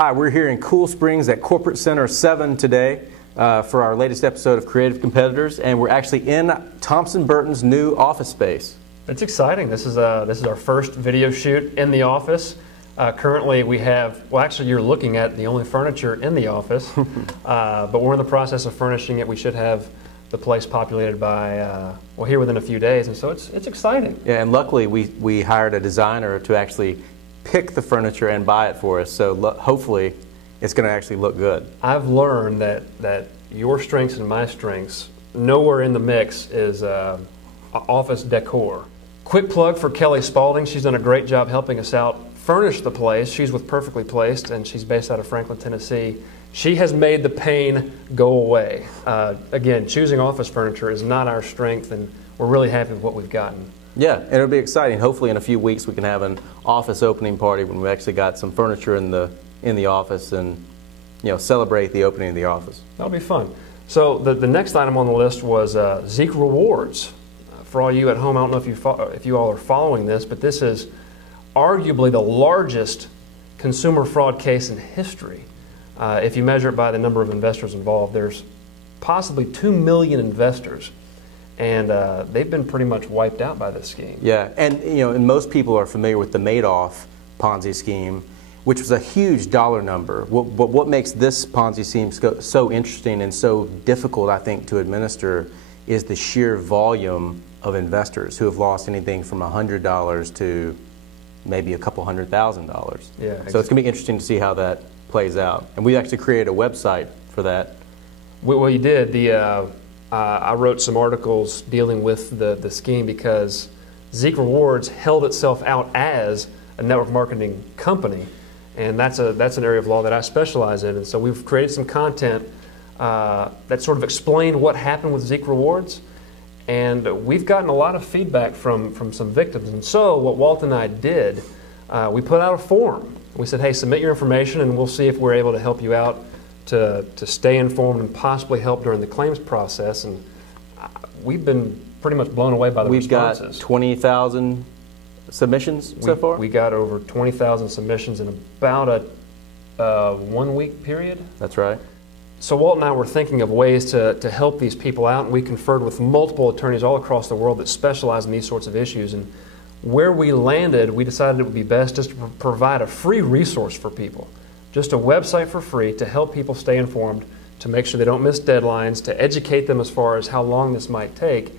Hi, we're here in Cool Springs at Corporate Center 7 today for our latest episode of Creative Competitors, and we're actually in Thompson Burton's new office space. It's exciting. This is our first video shoot in the office. Currently we have, well actually you're looking at the only furniture in the office, but we're in the process of furnishing it. We should have the place populated by, well, here within a few days, and so it's exciting. Yeah, and luckily we hired a designer to actually pick the furniture and buy it for us, so hopefully it's going to actually look good. I've learned that your strengths and my strengths, nowhere in the mix is office decor. Quick plug for Kelly Spalding. She's done a great job helping us out furnish the place. She's with Perfectly Placed, and she's based out of Franklin, Tennessee. She has made the pain go away. Again, choosing office furniture is not our strength, and we're really happy with what we've gotten. Yeah, and it'll be exciting. Hopefully in a few weeks we can have an office opening party when we actually got some furniture in the office and, you know, celebrate the opening of the office. That'll be fun. So the next item on the list was Zeek rewards. For all you at home, I don't know if you all are following this, but this is arguably the largest consumer fraud case in history. If you measure it by the number of investors involved, there's possibly 2 million investors, and they've been pretty much wiped out by this scheme. Yeah, and you know, and most people are familiar with the Madoff Ponzi scheme, which was a huge dollar number. What makes this Ponzi scheme so interesting and so difficult, I think, to administer is the sheer volume of investors who have lost anything from $100 to maybe a couple $100,000. Yeah, so it's going to be interesting to see how that plays out. And we actually created a website for that. Well, you did. I wrote some articles dealing with the scheme because Zeek Rewards held itself out as a network marketing company, and that's an area of law that I specialize in. And so we've created some content that sort of explained what happened with Zeek Rewards, and we've gotten a lot of feedback from some victims. And so what Walt and I did, we put out a form. We said, hey, submit your information and we'll see if we're able to help you out to stay informed and possibly help during the claims process. And we've been pretty much blown away by the responses. We've got 20,000 submissions so far? We got over 20,000 submissions in about a 1 week period. That's right. So Walt and I were thinking of ways to help these people out, and we conferred with multiple attorneys all across the world that specialize in these sorts of issues. And where we landed, we decided it would be best just to provide a free resource for people, just a website for free to help people stay informed, to make sure they don't miss deadlines, to educate them as far as how long this might take.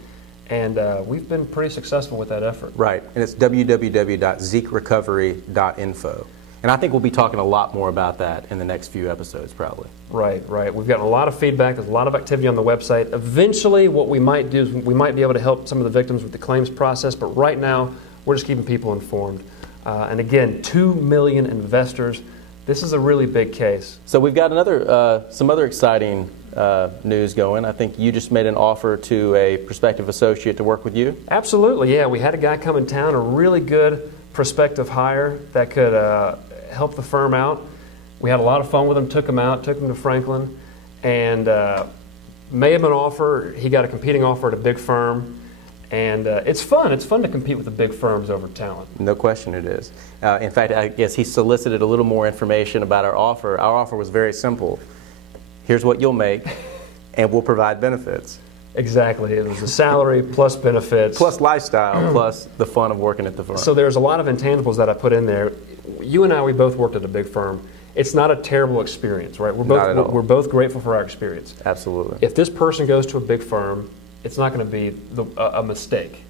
And we've been pretty successful with that effort. Right, and it's www.zeekrecovery.info. And I think we'll be talking a lot more about that in the next few episodes, probably. Right, right. We've gotten a lot of feedback. There's a lot of activity on the website. Eventually, what we might do is we might be able to help some of the victims with the claims process, but right now, we're just keeping people informed. And again, 2 million investors. This is a really big case. So we've got some other exciting news going. I think you just made an offer to a prospective associate to work with you. Absolutely, yeah. We had a guy come in town, a really good prospective hire that could help the firm out. We had a lot of fun with him, took him out, took him to Franklin, and made him an offer. He got a competing offer at a big firm. And it's fun. It's fun to compete with the big firms over talent. No question it is. In fact, I guess he solicited a little more information about our offer. Our offer was very simple. Here's what you'll make, and we'll provide benefits. Exactly. It was a salary plus benefits. Plus lifestyle, plus the fun of working at the firm. So there's a lot of intangibles that I put in there. You and I, we both worked at a big firm. It's not a terrible experience, right? We're both grateful for our experience. Absolutely. If this person goes to a big firm, it's not going to be a mistake.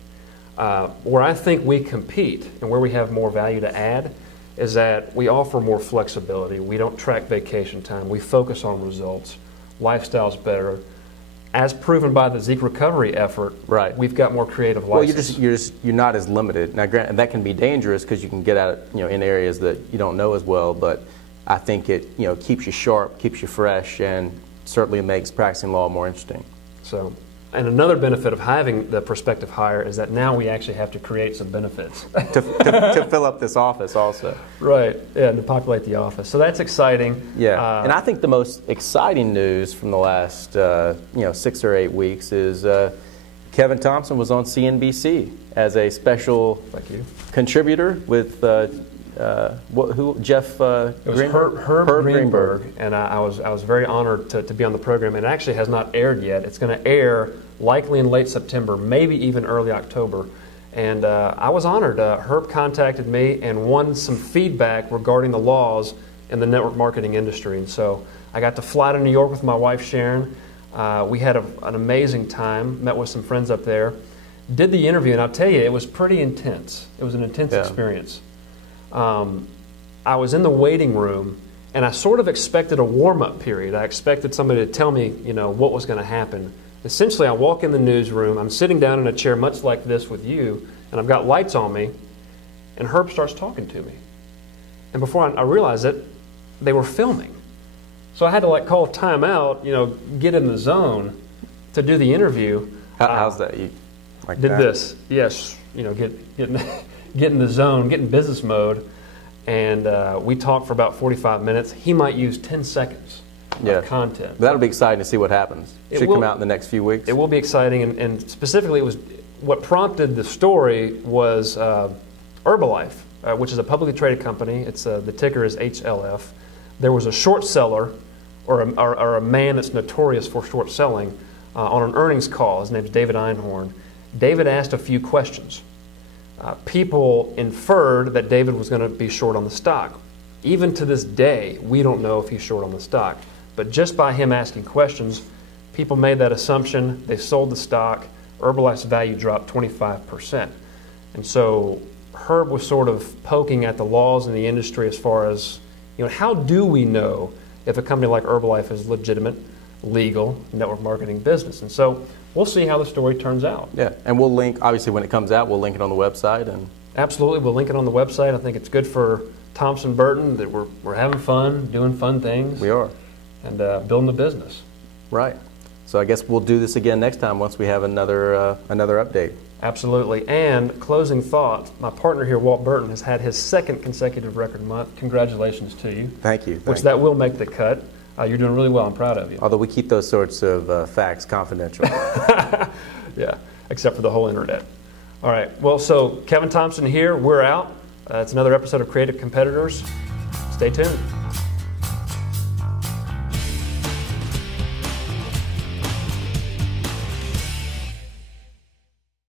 Where I think we compete and where we have more value to add is that we offer more flexibility. We don't track vacation time. We focus on results. Lifestyle's better. As proven by the Zeek recovery effort, right. We've got more creative license. Well, you're not as limited. Now, granted, that can be dangerous because you can get at it, in areas that you don't know as well. But I think it, keeps you sharp, keeps you fresh, and certainly makes practicing law more interesting. So. And another benefit of having the prospective hire is that now we actually have to create some benefits. to fill up this office also. Right, yeah, to populate the office. So that's exciting. Yeah, and I think the most exciting news from the last 6 or 8 weeks is Kevin Thompson was on CNBC as a special contributor with Jeff? It was Herb Greenberg, and I was very honored to be on the program. It actually has not aired yet. It's going to air likely in late September, maybe even early October. And I was honored. Herb contacted me and wanted some feedback regarding the laws in the network marketing industry. And so I got to fly to New York with my wife, Sharon. We had an amazing time, met with some friends up there, did the interview, and I'll tell you, it was pretty intense. It was an intense experience. I was in the waiting room, and I sort of expected a warm-up period. I expected somebody to tell me, what was going to happen. Essentially, I walk in the newsroom, I'm sitting down in a chair much like this with you, and I've got lights on me, and Herb starts talking to me. And before I realized it, they were filming. So I had to call a timeout, get in the zone to do the interview. How's that? You did this, yes, get in the zone, get in business mode, and we talked for about 45 minutes. He might use 10 seconds of content. That'll be exciting to see what happens. Should come out in the next few weeks. It will be exciting, and specifically, it was what prompted the story was Herbalife, which is a publicly traded company. It's the ticker is HLF. There was a short seller, or a man that's notorious for short selling, on an earnings call. His name's David Einhorn. David asked a few questions. People inferred that David was going to be short on the stock. Even to this day, we don't know if he's short on the stock. But just by him asking questions, people made that assumption. They sold the stock. Herbalife's value dropped 25%. And so Herb was sort of poking at the laws in the industry as far as, how do we know if a company like Herbalife is legitimate, legal, network marketing business? And so we'll see how the story turns out. Yeah, and we'll link, obviously when it comes out, we'll link it on the website. Absolutely, we'll link it on the website. I think it's good for Thompson Burton that we're having fun, doing fun things. We are. And building a business. Right. So I guess we'll do this again next time once we have another update. Absolutely. And closing thought, my partner here, Walt Burton, has had his second consecutive record month. Congratulations to you. Thank you. That will make the cut. You're doing really well. I'm proud of you. Although we keep those sorts of facts confidential. Yeah, except for the whole internet. All right. Well, so Kevin Thompson here. We're out. It's another episode of Creative Competitors. Stay tuned.